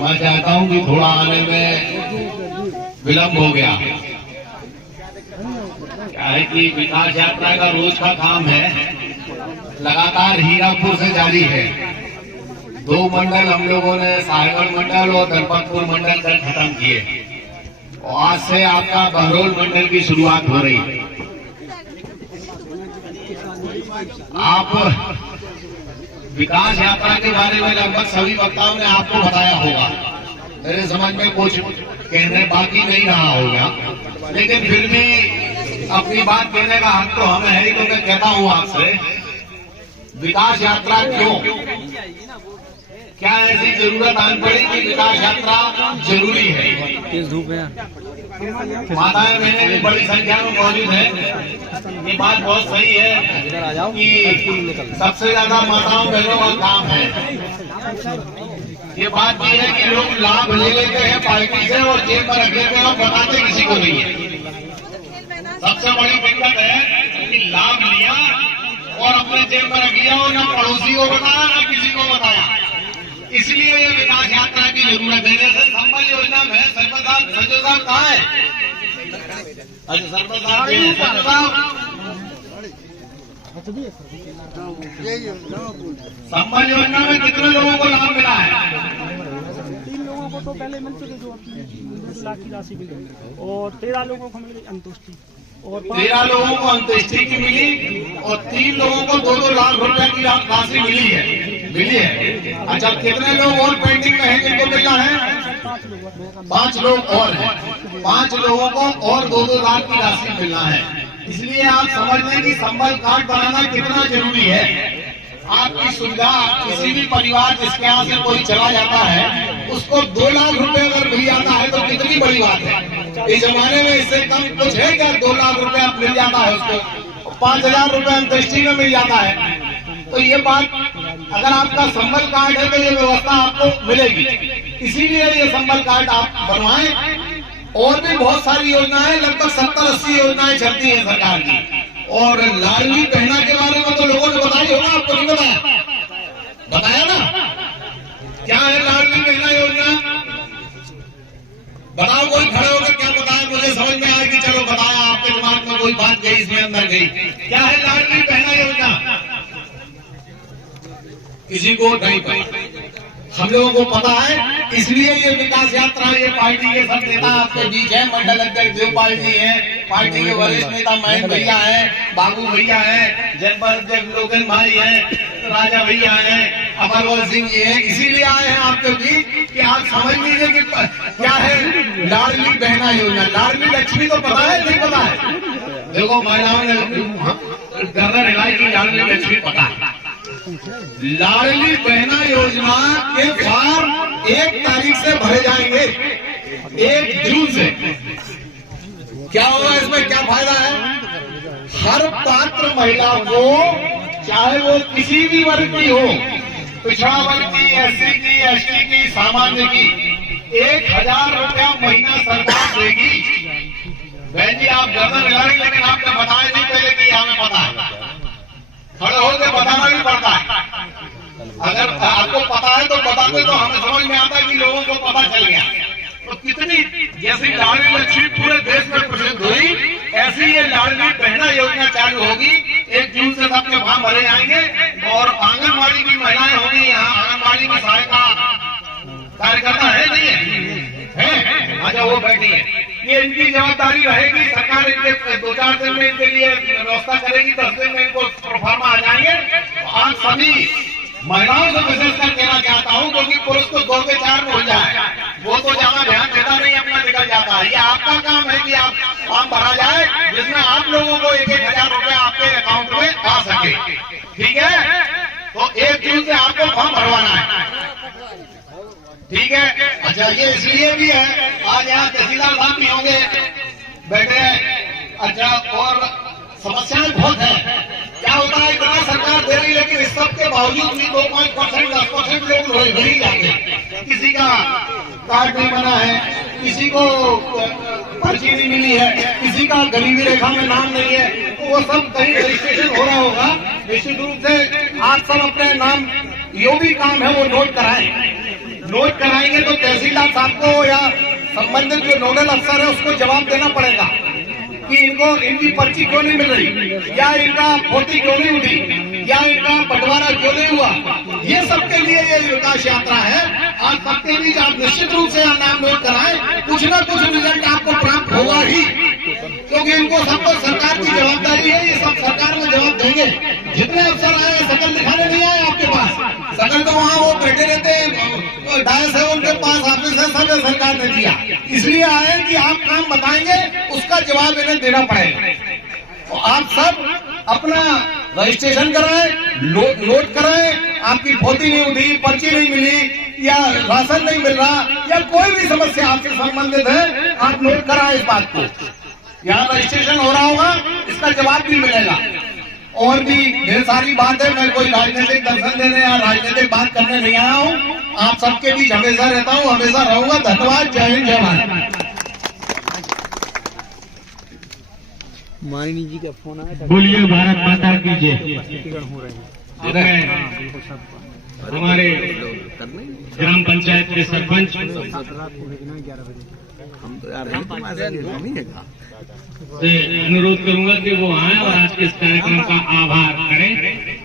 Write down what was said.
क्षमा चाहता हूं कि थोड़ा आने में विलंब हो गया। क्या है कि विकास यात्रा का रोज का काम है, लगातार हीरापुर से जारी है। 2 मंडल हम लोगों ने साहेबगढ़ मंडल और गणपतपुर मंडल कल खत्म किए और आज से आपका बहरोल मंडल की शुरुआत हो रही है। आप विकास यात्रा के बारे में लगभग सभी वक्ताओं ने आपको बताया होगा। मेरे समझ में कुछ कहने बाकी नहीं रहा होगा, लेकिन फिर भी अपनी बात कहने का हक तो हमें है ही। तो मैं कहता हूं आपसे, विकास यात्रा क्यों, क्या ऐसी जरूरत आन पड़ी कि विकास यात्रा जरूरी है? तेज धूप है, माताएं बहनें भी बड़ी संख्या में मौजूद है। ये बात बहुत सही है कि सबसे ज्यादा माताओं बहनों का काम है। ये बात भी है कि लोग लाभ ले लेते हैं पार्टी से और जेब पर रख लेते हैं और बताते किसी को नहीं है। सबसे बड़ी दिक्कत है कि लाभ लिया और अपने जेब पर रख लिया और न पड़ोसी को बताया न किसी को बताया। इसलिए ये विकास यात्रा की जरूरत है। जैसे संबल योजना में सरपंच साहब, सचिव साहब कहाँ है? अच्छा, सरपंच साहब, सचिव साहब, संबल योजना में कितने लोगों को लाभ मिला है? 3 लोगों को तो पहले मिल चुके, जो 2 लाख की राशि मिली, और 13 लोगों को मिली अंतुष्टि, और 13 लोगों को अंत्येष्टि की मिली और 3 लोगों को 2-2 लाख रुपए की राशि मिली है। अच्छा, कितने लोग और पेंडिंग में हैं जिनको मिलना है? 5 लोग और हैं। 5 लोगों को और 2-2 लाख की राशि मिलना है। इसलिए आप समझ लें कि संबल कार्ड बनाना कितना जरूरी है। आपकी सुविधा, किसी भी परिवार जिसके यहाँ से कोई चला जाता है उसको 2 लाख रुपए अगर मिल जाता है तो कितनी बड़ी बात है। इस जमाने में इससे कम कुछ है क्या? 2 लाख रुपए मिल जाता है उसको, 5,000 रुपए अंत्येष्टि में मिल जाता है। तो ये बात, अगर आपका संबल कार्ड है तो ये व्यवस्था आपको मिलेगी। इसीलिए ये संबल कार्ड आप बनवाएं। और भी बहुत सारी योजनाएं, लगभग 70-80 योजनाएं चलती हैं सरकार की। और लाडली बहना के बारे में तो लोगों ने बताया होगा, आपको नहीं बताया? बताया ना? क्या है लाडली बहना योजना? बताओ, कोई खड़े होकर क्या बताया? मुझे समझ में आया कि चलो बताया, आपके दिमाग में कोई बात गई, इसमें अंदर गई। क्या है लाडली बहना योजना? किसी को नहीं पता, हम लोगों को पता है। इसलिए ये विकास यात्रा, ये पार्टी के सब नेता आपके बीच है। मंडल अध्यक्ष देवपाल जी है, पार्टी के वरिष्ठ नेता महेंद्र भैया है, बाबू भैया है, जनपद अध्यक्ष लोगन भाई है, राजा भैया है, अमरवल सिंह जी है। इसीलिए आए हैं आपके बीच कि आप समझ लीजिए कि क्या है लाडली बहना योजना। लाडली लक्ष्मी तो पता है, नहीं पता है? देखो, महिलाओं ने गर्दन हिलाई कि लाडली लक्ष्मी पता है। लाडली बहना योजना के फॉर्म 1 तारीख से भरे जाएंगे, 1 जून से। क्या होगा इसमें, क्या फायदा है? हर पात्र महिला को, चाहे वो किसी भी वर्ग की हो, पिछड़ा वर्ग की, SC की, ST की, सामान्य की, 1,000 रुपया महीना सरकार देगी। बहन जी, आप गर्दन हिलाएंगे, लेकिन आपने बताया नहीं पहले कि हमें पता है। खड़े होकर बताना भी पड़ता है। अगर आपको पता है तो बताते तो हमें समझ में आता है कि लोगों को पता चल गया। तो कितनी, जैसी लाडली लक्ष्मी पूरे देश में प्रसिद्ध हुई, ऐसी ये लाडली बहना योजना चालू होगी। 1 जून से सबके फॉर्म भरे जाएंगे और आंगनबाड़ी की महिलाएं होंगी। यहाँ आंगनबाड़ी की सहायता कार्यकर्ता है, नहीं है? अच्छा, वो बैठी है। ये इनकी जवाबदारी रहेगी। सरकार इनके 2-4 दिन में इनके लिए व्यवस्था करेगी। 10 दिन में इनको प्रोफार्मा आ जाएंगे। आज सभी महिलाओं से विशेषकर कहना चाहता हूं, क्योंकि पुरुष तो 2 के 4 में हो जाए, वो तो ज्यादा ध्यान देता नहीं, अपना निकल जाता है। ये आपका काम है कि आप फॉर्म भरा जाए जिसमें आप लोगों को 1,000 रुपए आपके अकाउंट में आ सके। ठीक है? तो 1 जून से आपको फॉर्म भरवाना है। ठीक है? अच्छा, ये इसलिए भी है, आज यहाँ तहसीलदार साहब भी होंगे, बैठे हैं। अच्छा, और समस्याएं बहुत है। क्या होता है, इतना सरकार दे रही, लेकिन इस सब के बावजूद भी 2-5%, 10% लोग रह ही जाते हैं। किसी का कार्ड नहीं बना है, किसी को पर्ची नहीं मिली है, किसी का गरीबी रेखा में नाम नहीं है, तो वो सब कहीं रजिस्ट्रेशन हो रहा होगा। निश्चित रूप से आप सब अपने नाम, जो भी काम है वो नोट कराएं। नोट कराएंगे तो तहसीलदार साहब को या संबंधित जो नोडल अफसर है उसको जवाब देना पड़ेगा कि इनको इनकी पर्ची क्यों नहीं मिल रही, या इनका पोती क्यों नहीं उठी, या इनका बंटवारा क्यों नहीं हुआ। ये सबके लिए ये विकास यात्रा है। आप सबके बीच आप निश्चित रूप से नाम नोट कराएं, कुछ ना कुछ रिजल्ट आपको प्राप्त होगा ही, क्योंकि इनको सबको सरकार की जवाबदारी है। ये सब सरकार में जवाब देंगे। जितने अफसर आए शकल दिखाने नहीं आए आपके पास, शकल तो वहाँ वो बैठे रहते हैं, डायस है उनके पास, ऑफिस है, सब सरकार ने दिया। इसलिए आए कि आप काम बताएंगे, उसका जवाब इन्हें देना पड़ेगा। तो आप सब अपना रजिस्ट्रेशन कराएं, नोट कराएं। आपकी पोती नहीं उठी, पर्ची नहीं मिली, या राशन नहीं मिल रहा, या कोई भी समस्या आपसे संबंधित है, आप नोट कराएं इस बात को। यहाँ रजिस्ट्रेशन हो रहा होगा, इसका जवाब भी मिलेगा। और भी ढेर सारी बात है। मैं कोई राजनीतिक दर्शन देने या राजनीतिक बात करने नहीं आया हूँ। आप सबके बीच हमेशा रहता हूँ, हमेशा रहूंगा। धन्यवाद। जय हिंद, जय भारत। माननीय जी का फोन आया था। बोलिए भारत माता की जय। हो रहे हैं हमारे ग्राम पंचायत के सरपंच रात को भेजना 11 बजे। हम तो यार नहीं है से अनुरोध करूंगा कि वो आए और आज के इस कार्यक्रम का आभार करें।